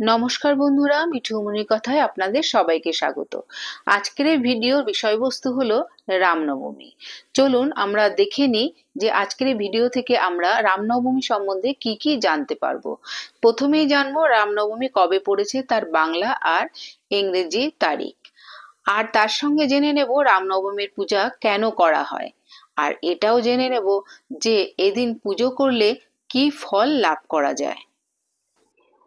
নমস্কার বন্ধুরা, মিঠুমনির কথায় আপনাদের সবাইকে স্বাগত। আজকের এই ভিডিওর বিষয়বস্তু হলো রামনবমী। চলুন আমরা দেখে নিই যে আজকের এই ভিডিও থেকে আমরা রামনবমী সম্বন্ধে কি কি জানতে পারবো। প্রথমেই জানবো রামনবমী কবে পড়েছে, তার বাংলা আর ইংরেজি তারিখ। আর তার সঙ্গে জেনে নেব রামনবমীর পূজা কেন করা হয়। আর এটাও জেনে নেব যে এদিন পুজো করলে কি ফল লাভ করা যায়।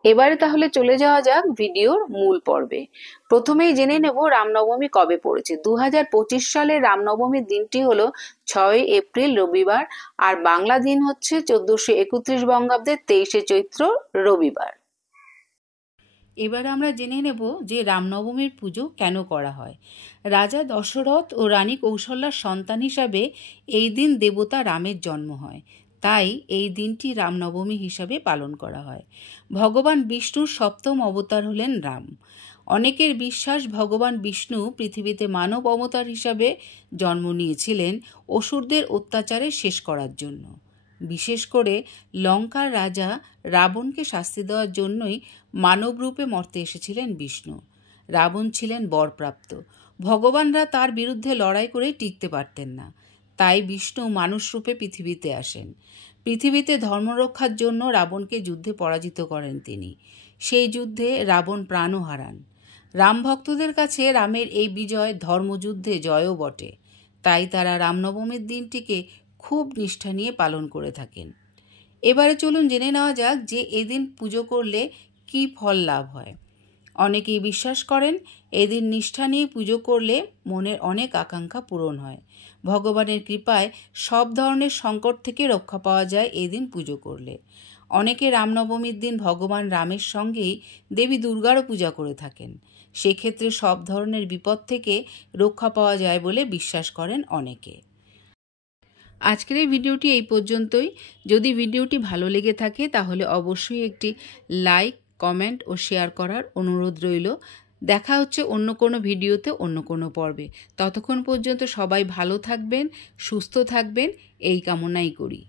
এবারে তাহলে চলে যাওয়া যাক ভিডিওর মূল পর্বে। প্রথমেই জেনে নেব রামনবমী কবে পড়েছে। 2025 সালের রামনবমীর দিনটি হলো 6 এপ্রিল রবিবার, আর বাংলা দিন হচ্ছে 1431 বঙ্গাব্দের 23 চৈত্র রবিবার। এবার আমরা জেনে নেব যে রামনবমীর পুজো কেন করা হয়। রাজা দশরথ ও রানী কৌশল্যার সন্তান হিসাবে এই দিন দেবতা রামের জন্ম হয়, তাই এই দিনটি রামনবমী হিসাবে পালন করা হয়। ভগবান বিষ্ণুর সপ্তম অবতার হলেন রাম। অনেকের বিশ্বাস ভগবান বিষ্ণু পৃথিবীতে মানব অবতার হিসাবে জন্ম নিয়েছিলেন অসুরদের অত্যাচারে শেষ করার জন্য। বিশেষ করে লঙ্কার রাজা রাবণকে শাস্তি দেওয়ার জন্যই মানব রূপে মর্তে এসেছিলেন বিষ্ণু। রাবণ ছিলেন বরপ্রাপ্ত, ভগবানরা তার বিরুদ্ধে লড়াই করে টিকতে পারতেন না, তাই বিষ্ণু মানুষ রূপে পৃথিবীতে আসেন। পৃথিবীতে ধর্মরক্ষার জন্য রাবণকে যুদ্ধে পরাজিত করেন তিনি। সেই যুদ্ধে রাবণ প্রাণও হারান। রাম ভক্তদের কাছে রামের এই বিজয় ধর্মযুদ্ধে জয়ও বটে, তাই তারা রামনবমীর দিনটিকে খুব নিষ্ঠা নিয়ে পালন করে থাকেন। এবারে চলুন জেনে নেওয়া যাক যে এদিন পুজো করলে কি ফল লাভ হয়। অনেকেই বিশ্বাস করেন এদিন নিষ্ঠা নিয়ে পুজো করলে মনের অনেক আকাঙ্ক্ষা পূরণ হয়। ভগবানের কৃপায় সব ধরনের সংকট থেকে রক্ষা পাওয়া যায় এদিন পুজো করলে। অনেকে রামনবমীর দিন ভগবান রামের সঙ্গেই দেবী দুর্গারও পূজা করে থাকেন। সেক্ষেত্রে সব ধরনের বিপদ থেকে রক্ষা পাওয়া যায় বলে বিশ্বাস করেন অনেকে। আজকের এই ভিডিওটি এই পর্যন্তই। যদি ভিডিওটি ভালো লেগে থাকে তাহলে অবশ্যই একটি লাইক, কমেন্ট ও শেয়ার করার অনুরোধ রইল। দেখা হচ্ছে অন্য কোনো ভিডিওতে, অন্য কোনো পর্বে। ততক্ষণ পর্যন্ত সবাই ভালো থাকবেন, সুস্থ থাকবেন, এই কামনাই করি।